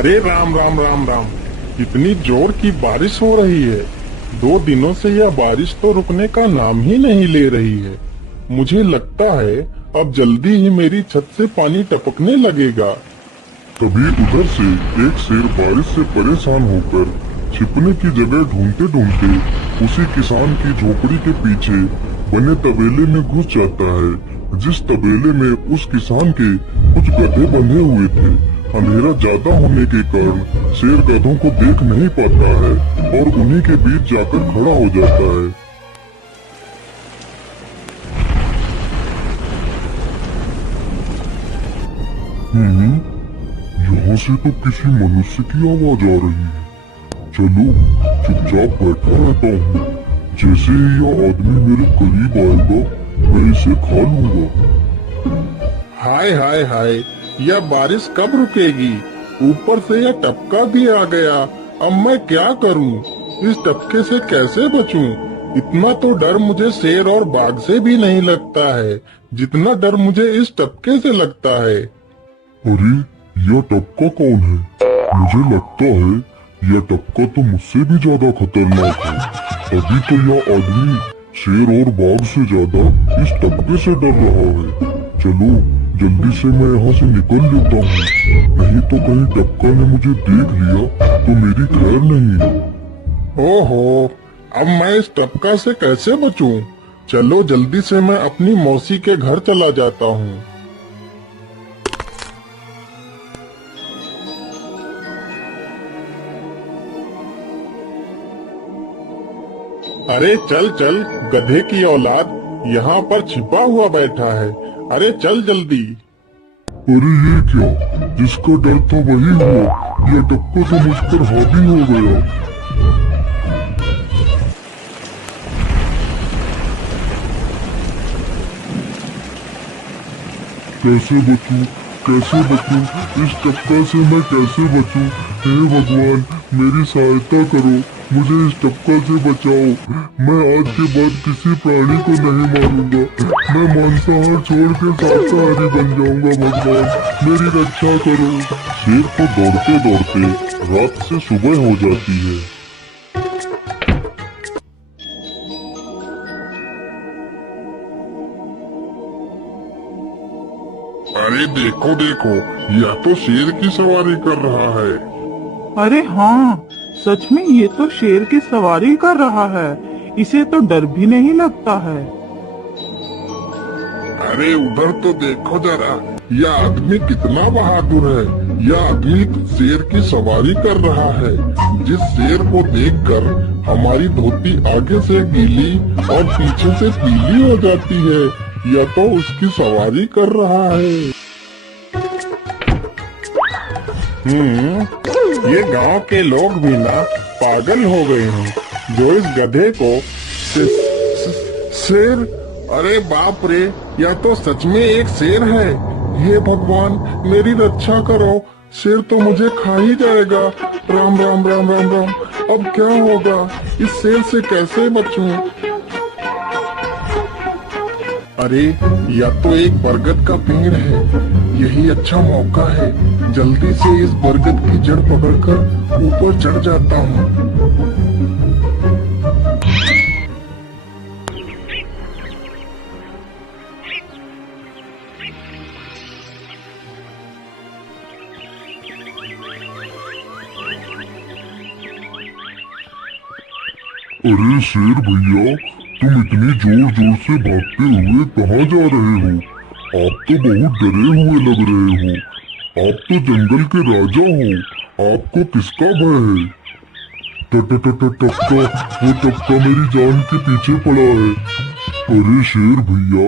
अरे राम राम राम राम। इतनी जोर की बारिश हो रही है। 2 दिनों से यह बारिश तो रुकने का नाम ही नहीं ले रही है। मुझे लगता है अब जल्दी ही मेरी छत से पानी टपकने लगेगा। तभी उधर से एक शेर बारिश से परेशान होकर छिपने की जगह ढूंढते ढूंढते उसी किसान की झोपड़ी के पीछे बने तबेले में घुस जाता है, जिस तबेले में उस किसान के कुछ गधे बंधे हुए थे। अंधेरा ज्यादा होने के कारण शेर गधों को देख नहीं पाता है और उन्हीं के बीच जाकर खड़ा हो जाता है। यहाँ से तो किसी मनुष्य की आवाज आ रही है। चलो चुपचाप बैठा रहता हूँ, जैसे ही यह आदमी मेरे करीब आएगा मैं इसे खा लूंगा। हाय हाय हाय, यह बारिश कब रुकेगी? ऊपर से यह टपका भी आ गया। अब मैं क्या करूं? इस टपके से कैसे बचूं? इतना तो डर मुझे शेर और बाघ से भी नहीं लगता है जितना डर मुझे इस टपके से लगता है। अरे यह टपका कौन है? मुझे लगता है यह टपका तो मुझसे भी ज्यादा खतरनाक है। अभी तो यह आदमी शेर और बाघ से ज्यादा इस टपके से डर रहा है। चलो जल्दी से मैं यहाँ से निकल लेता हूँ, नहीं तो कहीं टपका ने मुझे देख लिया तो मेरी खैर नहीं है। ओहो, अब मैं इस टपका से कैसे बचूं? चलो जल्दी से मैं अपनी मौसी के घर चला जाता हूँ। अरे चल चल गधे की औलाद, यहाँ पर छिपा हुआ बैठा है। अरे चल जल्दी। अरे ये क्या, जिसका डर था वही हुआ। यह टपका तो मुझ पर हावी हो गया। कैसे बचूं? कैसे बचूं? इस टपका से मैं कैसे बचूं? हे भगवान मेरी सहायता करो, मुझे इस टपका से बचाओ। मैं आज के बाद किसी प्राणी को नहीं मारूंगा। मैं मांसाहार छोड़ के शाकाहारी बन जाऊंगा। भगवान मेरी रक्षा करो। शेर को दौड़ते दौड़ते रात से सुबह हो जाती है। अरे देखो देखो, यह तो शेर की सवारी कर रहा है। अरे हाँ, सच में ये तो शेर की सवारी कर रहा है। इसे तो डर भी नहीं लगता है। अरे उधर तो देखो जरा, यह आदमी कितना बहादुर है। यह आदमी शेर की सवारी कर रहा है। जिस शेर को देखकर हमारी धोती आगे से गीली और पीछे से पीली हो जाती है, यह तो उसकी सवारी कर रहा है। ये गांव के लोग भी ना पागल हो गए हैं जो इस गधे को शेर। अरे बाप रे, यह तो सच में एक शेर है। हे भगवान मेरी रक्षा करो, शेर तो मुझे खा ही जाएगा। राम राम राम राम राम। अब क्या होगा? इस शेर से कैसे बचूं? अरे यह तो एक बरगद का पेड़ है। यही अच्छा मौका है, जल्दी से इस बरगद की जड़ पकड़कर ऊपर चढ़ जाता हूँ। अरे शेर भैया, तुम इतनी जोर जोर से भागते हुए कहाँ जा रहे हो? आप तो बहुत डरे हुए लग रहे हो। आप तो जंगल के राजा हो, आपको किसका भय है? टपका, वो टपका मेरी जान के पीछे पड़ा है। अरे शेर भैया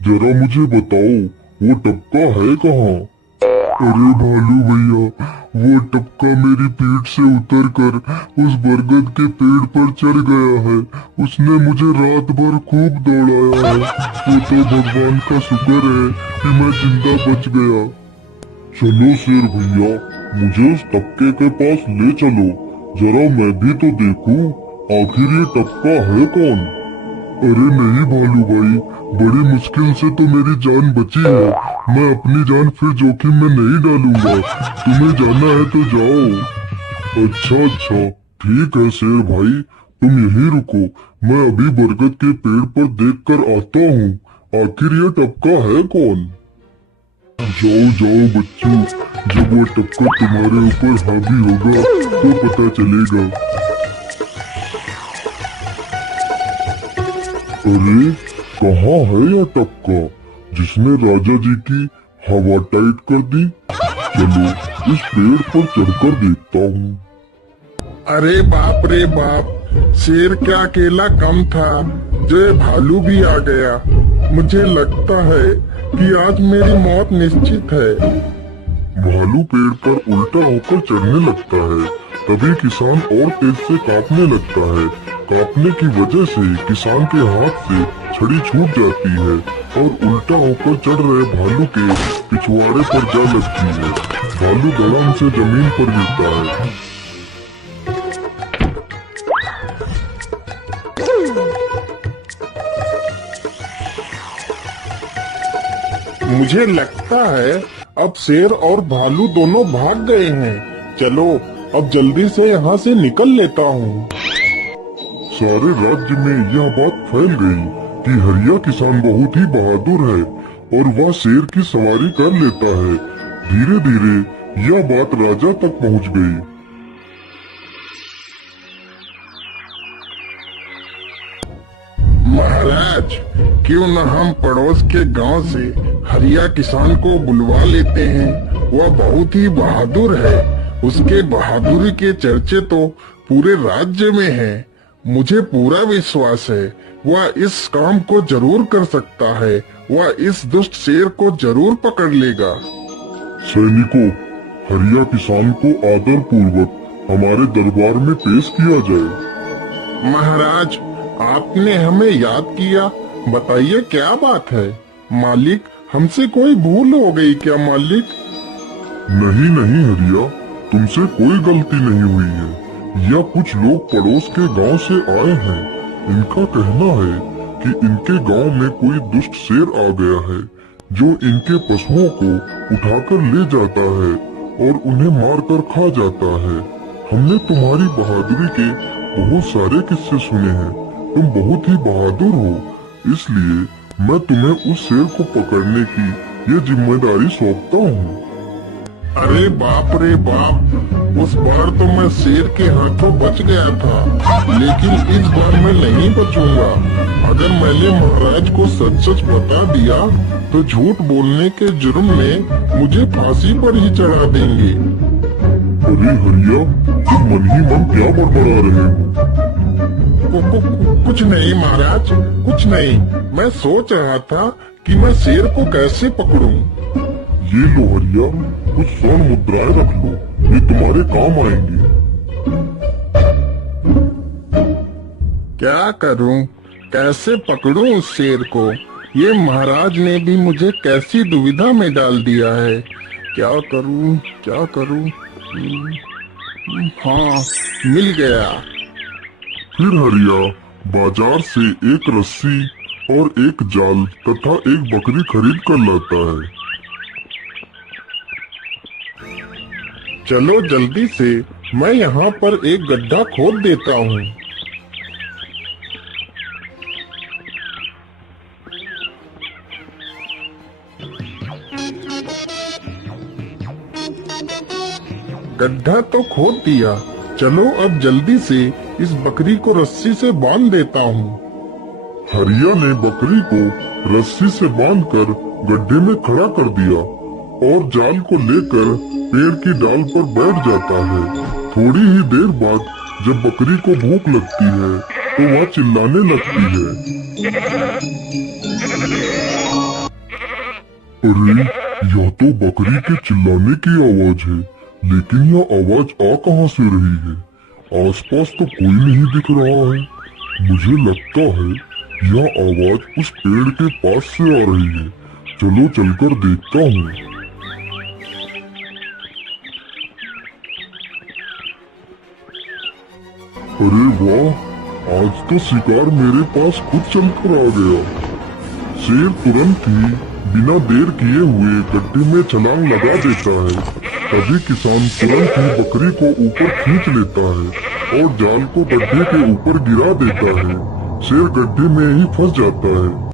जरा मुझे बताओ, वो टपका है कहाँ? अरे भालू भैया, वो टपका मेरी पीठ से उतरकर उस बरगद के पेड़ पर चढ़ गया है। उसने मुझे रात भर खूब दौड़ाया है। वो तो भगवान का शुक्र है कि मैं जिंदा बच गया। चलो शेर भैया, मुझे उस टपके के पास ले चलो, जरा मैं भी तो देखूं आखिर ये टपका है कौन। अरे नहीं भालू भाई, बड़ी मुश्किल से तो मेरी जान बची है। मैं अपनी जान फिर जोखिम में नहीं डालूंगा। तुम्हें जाना है तो जाओ। अच्छा, ठीक है शेर भाई, तुम यहीं रुको, मैं अभी बरगद के पेड़ पर देखकर आता हूँ। आखिर ये टपका है कौन? जाओ बच्चों, जब वो टपका तुम्हारे ऊपर हावी होगा तो पता चलेगा। अरे कहाँ है यह टपका जिसने राजा जी की हवा टाइट कर दी? चलो इस पेड़ पर चढ़कर देखता हूँ। अरे बाप रे बाप, शेर क्या अकेला कम था, जो भालू भी आ गया। मुझे लगता है कि आज मेरी मौत निश्चित है। भालू पेड़ पर उल्टा होकर चढ़ने लगता है, तभी किसान और तेज से कांपने लगता है। कांपने की वजह से किसान के हाथ से छड़ी छूट जाती है और उल्टा होकर चढ़ रहे भालू के पिछवाड़े पर जा लगती है। भालू धड़ाम से जमीन पर गिरता है। मुझे लगता है अब शेर और भालू दोनों भाग गए हैं। चलो अब जल्दी से यहाँ से निकल लेता हूँ। सारे राज्य में यह बात फैल गई कि हरिया किसान बहुत ही बहादुर है और वह शेर की सवारी कर लेता है। धीरे धीरे यह बात राजा तक पहुँच गई। महाराज, क्यों न हम पड़ोस के गांव से हरिया किसान को बुलवा लेते हैं। वह बहुत ही बहादुर है। उसके बहादुरी के चर्चे तो पूरे राज्य में हैं। मुझे पूरा विश्वास है वह इस काम को जरूर कर सकता है। वह इस दुष्ट शेर को जरूर पकड़ लेगा। सैनिकों, हरिया किसान को आदर पूर्वक हमारे दरबार में पेश किया जाए। महाराज, आपने हमें याद किया। बताइए क्या बात है। मालिक, हमसे कोई भूल हो गई क्या मालिक? नहीं हरिया, तुमसे कोई गलती नहीं हुई है। यह कुछ लोग पड़ोस के गांव से आए हैं। इनका कहना है कि इनके गांव में कोई दुष्ट शेर आ गया है जो इनके पशुओं को उठाकर ले जाता है और उन्हें मारकर खा जाता है। हमने तुम्हारी बहादुरी के बहुत सारे किस्से सुने हैं। तुम बहुत ही बहादुर हो, इसलिए मैं तुम्हें उस शेर को पकड़ने की ये जिम्मेदारी सौंपता हूँ। अरे बाप रे बाप, उस बार तो मैं शेर के हाथों बच गया था, लेकिन इस बार मैं नहीं बचूंगा। अगर मैंने महाराज को सच सच बता दिया तो झूठ बोलने के जुर्म में मुझे फांसी पर ही चढ़ा देंगे। अरे हरिया, तुम मन ही मन क्या बड़बड़ा रहे हो? कुछ नहीं महाराज, कुछ नहीं। मैं सोच रहा था कि मैं शेर को कैसे पकड़ूं। ये लो हरिया, कुछ स्वर्ण मुद्राएं रख लो, ये तुम्हारे काम आएंगी। क्या करूं, कैसे पकड़ूं उस शेर को? ये महाराज ने भी मुझे कैसी दुविधा में डाल दिया है। क्या करूं? हाँ, मिल गया। फिर हरिया बाजार से एक रस्सी और एक जाल तथा एक बकरी खरीद कर लाता है। चलो जल्दी से, मैं यहाँ पर एक गड्ढा खोद देता हूँ। गड्ढा तो खोद दिया। चलो अब जल्दी से इस बकरी को रस्सी से बांध देता हूँ। हरिया ने बकरी को रस्सी से बांधकर गड्ढे में खड़ा कर दिया और जाल को लेकर पेड़ की डाल पर बैठ जाता है। थोड़ी ही देर बाद जब बकरी को भूख लगती है तो वह चिल्लाने लगती है। अरे, यह तो बकरी के चिल्लाने की आवाज है, लेकिन यह आवाज आ कहाँ से रही है? आसपास तो कोई नहीं दिख रहा है। मुझे लगता है यह आवाज उस पेड़ के पास से आ रही है। चलो चलकर देखता हूँ। अरे वाह, आज तो शिकार मेरे पास खुद चलकर आ गया। शेर तुरंत ही बिना देर किए हुए गड्ढे में छलांग लगा देता है। तभी किसान तुरंत ही बकरी को ऊपर खींच लेता है और जाल को गड्ढे के ऊपर गिरा देता है। शेर गड्ढे में ही फंस जाता है।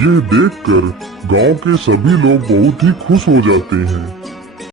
ये देखकर गांव के सभी लोग बहुत ही खुश हो जाते हैं।